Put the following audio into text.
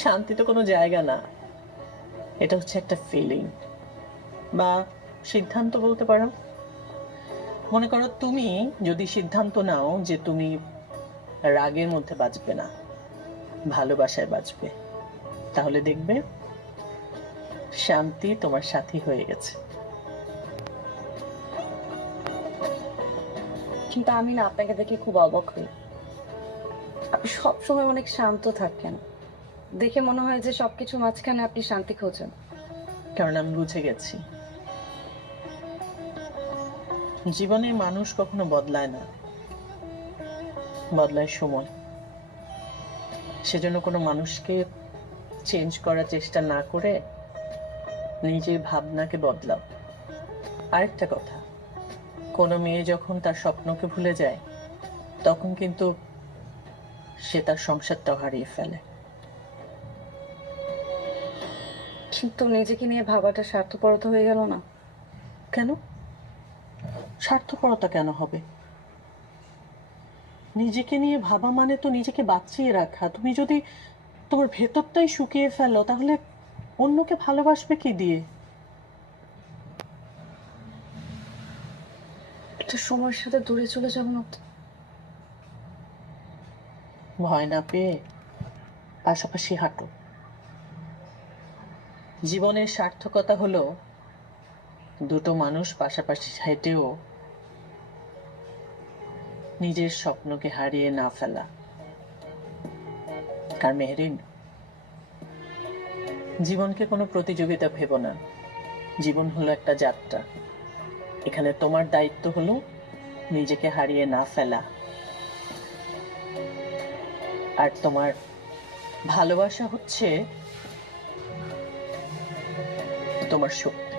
শান্তি তো কোনো জায়গা না, এটা হচ্ছে একটা ফিলিং বা সিদ্ধান্ত বলতে পারো। মনে করো তুমি যদি সিদ্ধান্ত নাও যে তুমি রাগের মধ্যে বাঁচবে না, ভালোবাসায় বাঁচবে, তাহলে দেখবে শান্তি তোমার সাথী হয়ে গেছে। কিন্তু আমি না আপনাকে দেখে খুব অবাক হই। আপনি সবসময় অনেক শান্ত থাকেন, দেখে মনে হয় যে সবকিছু মাঝখানে আপনি শান্তি খোঁজেন। কারণ আমি বুঝে গেছি জীবনে মানুষ কখনো বদলায় না, বদলায় সময়। সেজন্য কোনো মানুষকে চেঞ্জ করার চেষ্টা না করে নিজের ভাবনাকে বদলাও। আরেকটা কথা, কোনো মেয়ে যখন তার স্বপ্নকে ভুলে যায় তখন কিন্তু সে তার সংসারটাও হারিয়ে ফেলে। কিন্তু নিজেকে নিয়ে ভাবাটা স্বার্থপরতা হয়ে গেল না? কেন স্বার্থপরতা কেন হবে? নিজেকে নিয়ে ভাবা মানে তো নিজেকে বাঁচিয়ে রাখা। তুমি যদি তোমার ভেতরটাই শুকিয়ে ফেলো তাহলে অন্যকে ভালোবাসবে কি দিয়ে? একটা সময়ের সাথে দূরে চলে যাব না তো? ভয় না পেয়ে পাশাপাশি হাঁটো। জীবনের সার্থকতা হলো দুটো মানুষ পাশাপাশি হেঁটেও নিজের স্বপ্নকে হারিয়ে না ফেলা। আর মেহরিন, জীবনকে কোনো প্রতিযোগিতা ভেবো না। জীবন হলো একটা যাত্রা। এখানে তোমার দায়িত্ব হলো নিজেকে হারিয়ে না ফেলা, আর তোমার ভালোবাসা হচ্ছে তোমার শক্তি।